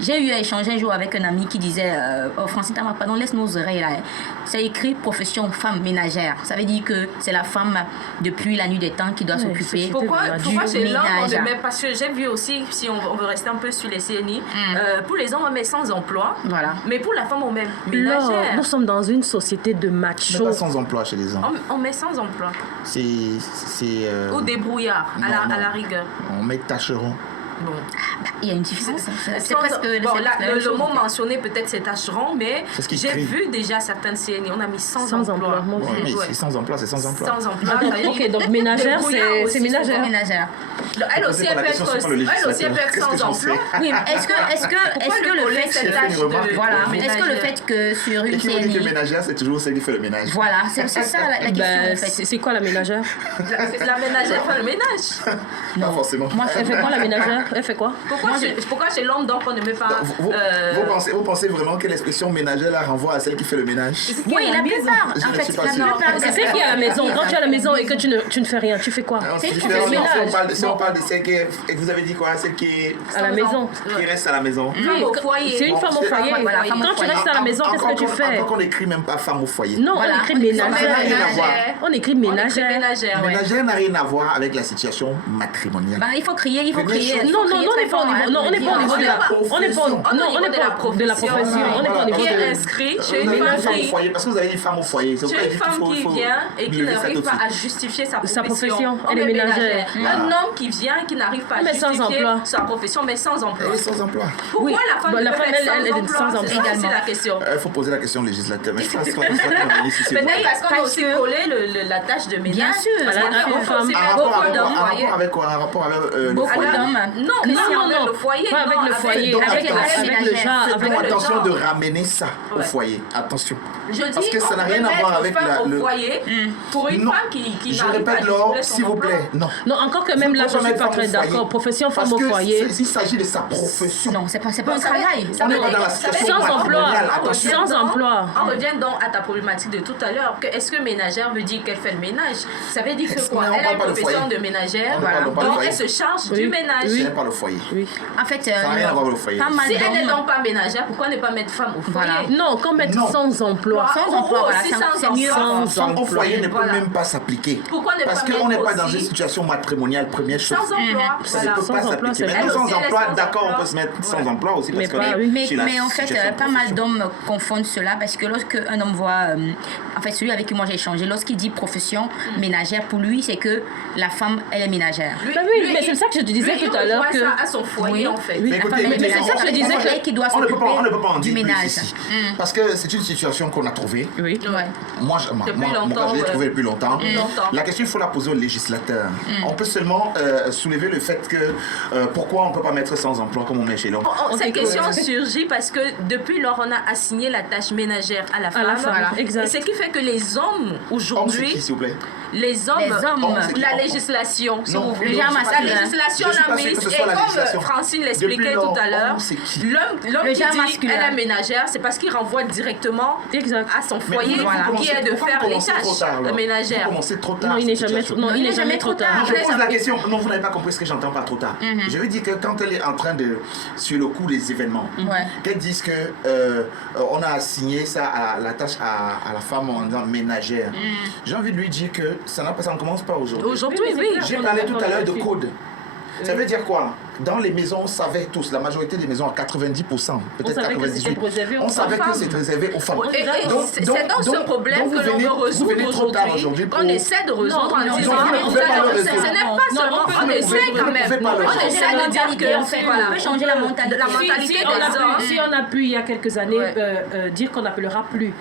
J'ai eu à échanger un jour avec un ami qui disait Francine, pardon, laisse nos oreilles là. C'est écrit profession femme ménagère. Ça veut dire que c'est la femme depuis la nuit des temps qui doit s'occuper Pourquoi chez l'homme on ne met pas... Parce que j'ai vu aussi, si on veut rester un peu sur les CNI, pour les hommes on met sans emploi, voilà. Mais pour la femme on met ménagère. Nous sommes dans une société de machos. Pas sans emploi chez les hommes. On met sans emploi. Ou débrouillard, à la rigueur. On met tâcheron. Bon. Il y a une différence. C'est presque le mot mentionné peut-être c'est tâcheron, mais j'ai vu déjà certaines CNI, on a mis sans emploi. Mais c'est sans emploi, c'est sans emploi. Sans emploi. Ok, donc ménagère, c'est ménagère. Elle aussi, elle peut être sans emploi. Oui, est-ce que le fait que sur une CNI... Et qui dit que ménagère, c'est toujours celle qui fait le ménage. Voilà, c'est ça la question. C'est quoi la ménagère? La ménagère fait le ménage. Pas forcément. Elle fait quoi la ménagère? Elle fait quoi? Pourquoi chez l'homme donc on ne met pas... Vous pensez vraiment que l'expression ménagère là renvoie à celle qui fait le ménage? Oui, la plupart. En fait, c'est celle qui est à la maison. Quand tu es à la maison et que tu ne fais rien, tu fais quoi? Si on parle de celle qui est... Vous avez dit quoi? Celle qui est à la maison. Qui reste à la maison. Femme au foyer. C'est une femme au foyer. Quand tu restes à la maison, qu'est-ce que tu fais? Encore on n'écrit même pas femme au foyer. Non, on écrit ménagère. On écrit ménagère. Ménagère n'a rien à voir avec la situation matrimoniale. Il faut crier, Non, on n'est pas au niveau. Non, on n'est pas au niveau de la profession. On n'est pas de la profession. On n'est pas au niveau qui est inscrit chez une femme au foyer. Parce que vous avez une femme au foyer. C'est une femme qui vient et qui n'arrive pas à justifier sa profession. Elle est ménagère. Un homme qui vient et qui n'arrive pas à justifier sa profession, mais sans emploi. Elle est sans emploi. Pourquoi la femme est sans emploi également? C'est la question. Il faut poser la question au législateur. Mais parce qu'on a aussi collé la tâche de ménage. Bien sûr. Un rapport avec beaucoup d'hommes. Non, le foyer. Pas avec le foyer. Avec le genre. Faites attention de ramener ça au foyer. Attention. Je dis, parce que ça n'a rien à voir avec le foyer pour une femme qui je répète, Laure, s'il vous plaît. Non, encore que même là, je ne suis pas très d'accord. Profession femme au foyer. Il s'agit de sa profession. Non, c'est pas un travail. On n'est pas dans la situation matrimoniale. Sans emploi. On revient donc à ta problématique de tout à l'heure. Est-ce que ménagère veut dire qu'elle fait le ménage? Ça veut dire que quoi? Elle a une profession de ménagère, donc elle se charge du ménage. C'est pas le foyer. En fait, ça n'a rien à voir avec le foyer. Si elle n'est donc pas ménagère, pourquoi ne pas mettre femme au foyer? Non, qu'on mette sans emploi. Sans emploi, voilà, c'est mieux. Sans au foyer ne peut même pas s'appliquer. Pourquoi ne pas Parce qu'on n'est pas dans une situation matrimoniale, première chose. Sans emploi. Ça ne peut pas s'appliquer. Maintenant, sans emploi, d'accord, on peut se mettre sans emploi aussi. Mais en fait, pas mal d'hommes confondent cela parce que lorsque un homme voit, en fait, celui avec qui moi j'ai échangé, lorsqu'il dit profession ménagère, pour lui, c'est que la femme, elle est ménagère. Oui, mais c'est ça que je te disais tout à l'heure. Ça à son foyer, en fait. Mais c'est ça que je disais qu'il doit s'occuper du ménage. Parce que c'est une situation qu'on a trouvée. Oui. Moi, je l'ai trouvée depuis longtemps. La question, il faut la poser au législateur. On peut seulement soulever le fait que pourquoi on ne peut pas mettre sans emploi comme on met chez l'homme. Cette question surgit parce que depuis lors, on a assigné la tâche ménagère à la femme. Voilà, exact. Et ce qui fait que les hommes, aujourd'hui... S'il vous plaît. Les hommes, la législation, si vous voulez. La législation la mise. Et comme Francine l'expliquait tout à l'heure, l'homme qui dit elle est ménagère, c'est parce qu'il renvoie directement à son foyer qui est de faire les tâches ménagères. Vous commencez trop tard. Non, il n'est jamais trop tard. Je pose la question. Non, vous n'avez pas compris ce que j'entends par trop tard. Je veux dire que quand elle est en train de, sur le coup des événements, qu'elle dise que on a assigné ça à la tâche à la femme en disant ménagère, j'ai envie de lui dire que ça ne commence pas aujourd'hui. Aujourd'hui, oui. J'ai parlé tout à l'heure de code. Ça veut dire quoi? Dans les maisons, on savait tous, la majorité des maisons, à 90%, peut-être 98%, on savait que c'est réservé aux femmes. C'est donc ce problème que l'on veut résoudre aujourd'hui, qu'on essaie de résoudre en disant ce n'est pas seulement, on essaie quand même, on essaie de dire qu'on peut changer la mentalité des hommes. Si on a pu, il y a quelques années, dire qu'on n'appellera plus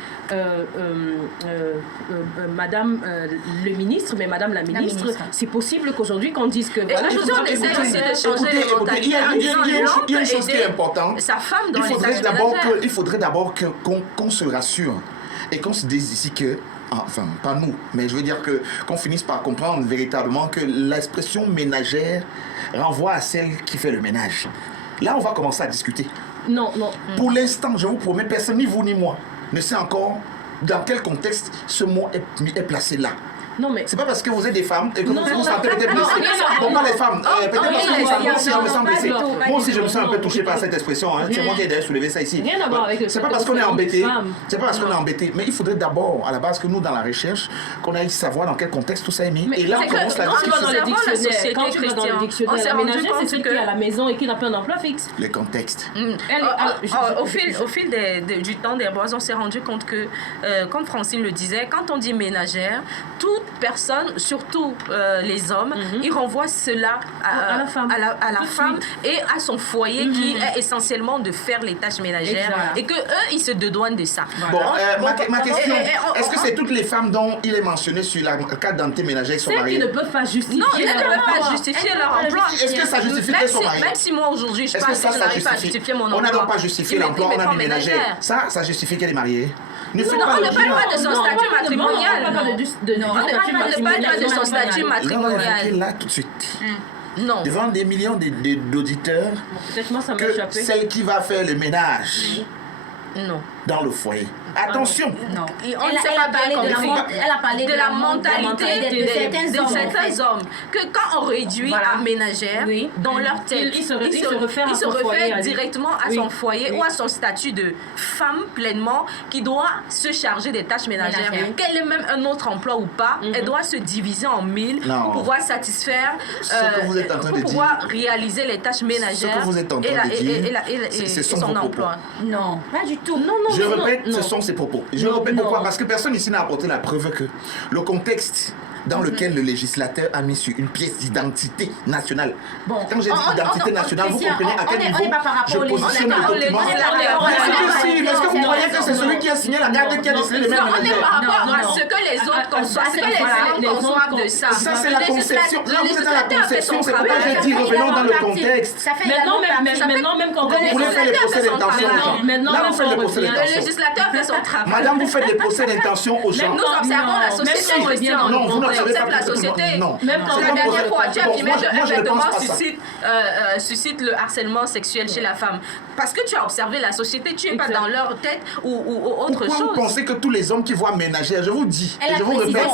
Madame le ministre, mais Madame la ministre, c'est possible qu'aujourd'hui qu'on dise que... Aujourd'hui, on essaie aussi de changer les mentalités. Il y a une chose qui est importante. Sa femme dans il faudrait d'abord qu'on se rassure et qu'on se dise ici que, enfin, pas nous, mais je veux dire qu'on finisse par comprendre véritablement que l'expression ménagère renvoie à celle qui fait le ménage. Là, on va commencer à discuter. Non. Pour l'instant, je vous promets, personne, ni vous ni moi, ne sait encore dans quel contexte ce mot est placé là. Non, mais... C'est pas parce que vous êtes des femmes et que vous vous sentez peut-être blessées. Bon, pas les femmes. Peut-être moi aussi je me sens blessée. Moi aussi je me sens un peu touché par cette expression. C'est moi qui ai d'ailleurs soulevé ça ici. Rien à voir avec le C'est pas parce qu'on est embêté. C'est pas parce qu'on est embêté. Mais il faudrait d'abord, à la base, que nous, dans la recherche, qu'on aille savoir dans quel contexte tout ça est mis. Et là, on commence la discussion. Quand tu vas dans le dictionnaire, la ménagère, c'est celui qui est à la maison et qui n'a pas d'emploi fixe. Le contexte. Au fil du temps des bois, on s'est rendu compte que, comme Francine le disait, quand on dit ménagère, toute personne, surtout les hommes, ils renvoient cela à la femme et à son foyer qui est essentiellement de faire les tâches ménagères et que eux, ils se dédouanent de ça. Bon, ma question, est-ce que c'est toutes les femmes dont il est mentionné sur la carte d'identité ménagère qui sont mariées? Celles qui ne peuvent pas justifier. Non, ils ne peuvent pas justifier leur emploi. Est-ce que ça justifie qu'elles sont mariées? Même si moi aujourd'hui, je pense que je n'arrive pas à justifier mon emploi. On n'a donc pas justifié l'emploi, on a mis ménagère. Ça justifie qu'elle est mariée. On ne parle pas de son statut matrimonial. On ne parle pas de son statut matrimonial. Là, tout de suite. Non. Devant des millions d'auditeurs, que celle qui va faire le ménage dans le foyer. Attention. Non. Elle a parlé de la mentalité de certains hommes. Que quand on réduit à ménagère, dans leur tête, ils se réfèrent directement à son foyer ou à son statut de femme pleinement qui doit se charger des tâches ménagères. Qu'elle ait même un autre emploi ou pas, elle doit se diviser en 1000 pour pouvoir satisfaire, pour pouvoir réaliser les tâches ménagères. Ce que vous êtes en train de dire, c'est son emploi. Non, pas du tout. Je répète, ce sont ses propos. Je répète pourquoi. Parce que personne ici n'a apporté la preuve que le contexte dans lequel le législateur a mis sur une pièce d'identité nationale. Bon, quand j'ai dit identité nationale, vous comprenez à quel niveau je positionne le document. Est-ce que vous croyez que c'est celui qui a signé la carte qui a décidé de mettre on est par rapport à ce que les autres conçoivent, ce que les hommes conçoivent de ça. Ça, c'est la conception. Là, vous êtes dans la conception. C'est pourquoi j'ai dit revenons dans le contexte. Maintenant, même quand vous voulez faire les procès d'intention aux gens. Là, vous faites les procès d'intention. Le législateur fait son travail. Madame, vous faites les procès d'intention aux gens. Nous observons la société en question. Non, vous on observe la société. Non. Même quand la dernière fois, tu as filmé un vêtement suscite le harcèlement sexuel chez la femme. Parce que tu as observé la société, tu n'es pas dans leur tête ou autre chose. Pourquoi vous pensez que tous les hommes qui voient ménagère, je vous dis, et je vous répète,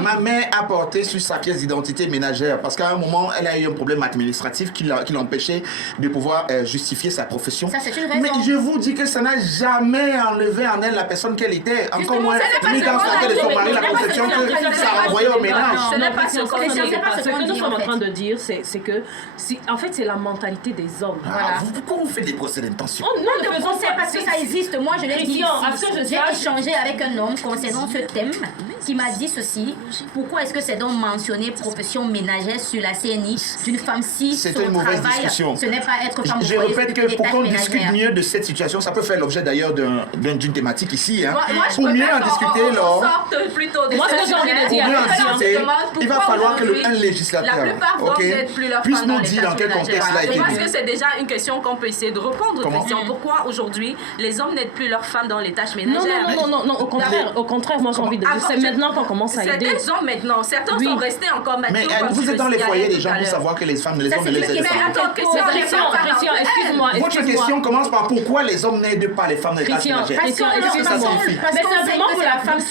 ma mère a porté sur sa pièce d'identité ménagère parce qu'à un moment, elle a eu un problème administratif qui l'empêchait de pouvoir justifier sa profession. Ça, c'est une raison. Mais je vous dis que ça n'a jamais enlevé en elle la personne qu'elle était. Encore moins, mis dans sa tête de son mari la conception que ça renvoyait au ménage. Ce n'est pas ce que nous sommes en train de dire, c'est que, en fait, c'est la mentalité des hommes. Pourquoi vous faites des procès d'intention? Non, de procès parce que ça existe. Moi, je l'ai dit. J'ai échangé avec un homme concernant ce thème qui m'a dit ceci. Pourquoi est-ce que c'est donc mentionné profession ménagère sur la CNI d'une femme si c'est une mauvaise discussion. Ce n'est pas être femme. Je répète que pour qu'on discute mieux de cette situation, ça peut faire l'objet d'ailleurs d'une thématique ici. Pour mieux en discuter, moi, ce que j'ai envie de dire, il va falloir que un législateur puisse nous dire dans quel contexte là a été dit. Je pense que c'est déjà une question qu'on peut essayer de répondre, Christian. Pourquoi aujourd'hui les hommes n'aident plus leurs femmes dans les tâches ménagères? Non, au contraire, moi j'ai envie de dire, c'est maintenant qu'on commence à aider. Certains hommes maintenant, certains sont restés encore maintenant. Mais vous êtes dans les foyers des gens pour savoir que les femmes, les hommes ne les aident pas. Christian, excuse-moi. Votre question commence par pourquoi les hommes n'aident pas les femmes dans les tâches ménagères. Christian, excuse-moi. Mais simplement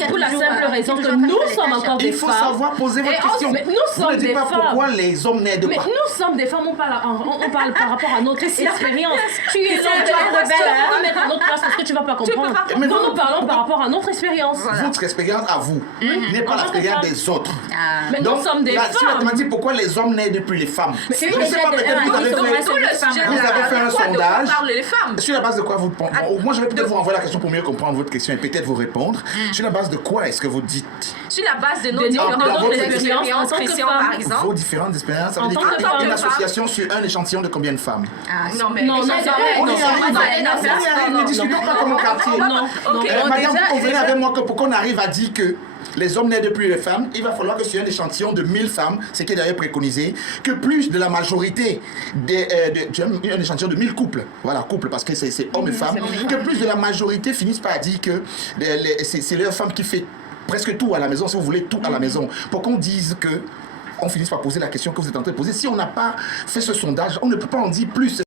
pour la simple raison que nous sommes encore des femmes. Il faut savoir poser votre question. Nous sommes des femmes. Pourquoi les hommes n'aident pas? Mais nous sommes des femmes, on parle par rapport à notre expérience. Tu es là, tu vas mettre à notre place parce que tu ne vas pas comprendre. Nous parlons par rapport à notre expérience. Votre expérience à vous n'est pas l'expérience des autres. Mais nous sommes des femmes. Si on m'a dit pourquoi les hommes n'aident plus les femmes, je ne sais pas, peut-être vous avez fait un sondage. Sur la base de quoi vous pensez? Moi, je vais peut-être vous renvoyer la question pour mieux comprendre votre question et peut-être vous répondre. Sur la base de quoi est-ce que vous dites? Sur la base de nos différentes expériences, Christian, par exemple. Vos différentes expériences, ça veut dire une association sur un échantillon de combien de femmes? Non, mais non, ne discutons pas comme au quartier. Madame, vous convenez avec moi que pour qu'on arrive à dire que les hommes n'aident plus les femmes, il va falloir que sur un échantillon de 1000 femmes, ce qui est d'ailleurs préconisé, que plus de la majorité, un échantillon de 1000 couples, voilà, couples parce que c'est hommes et femmes, que plus de la majorité finissent par dire que c'est leur femme qui fait presque tout à la maison, si vous voulez, tout à la maison, pour qu'on dise que on finisse par poser la question que vous êtes en train de poser. Si on n'a pas fait ce sondage, on ne peut pas en dire plus.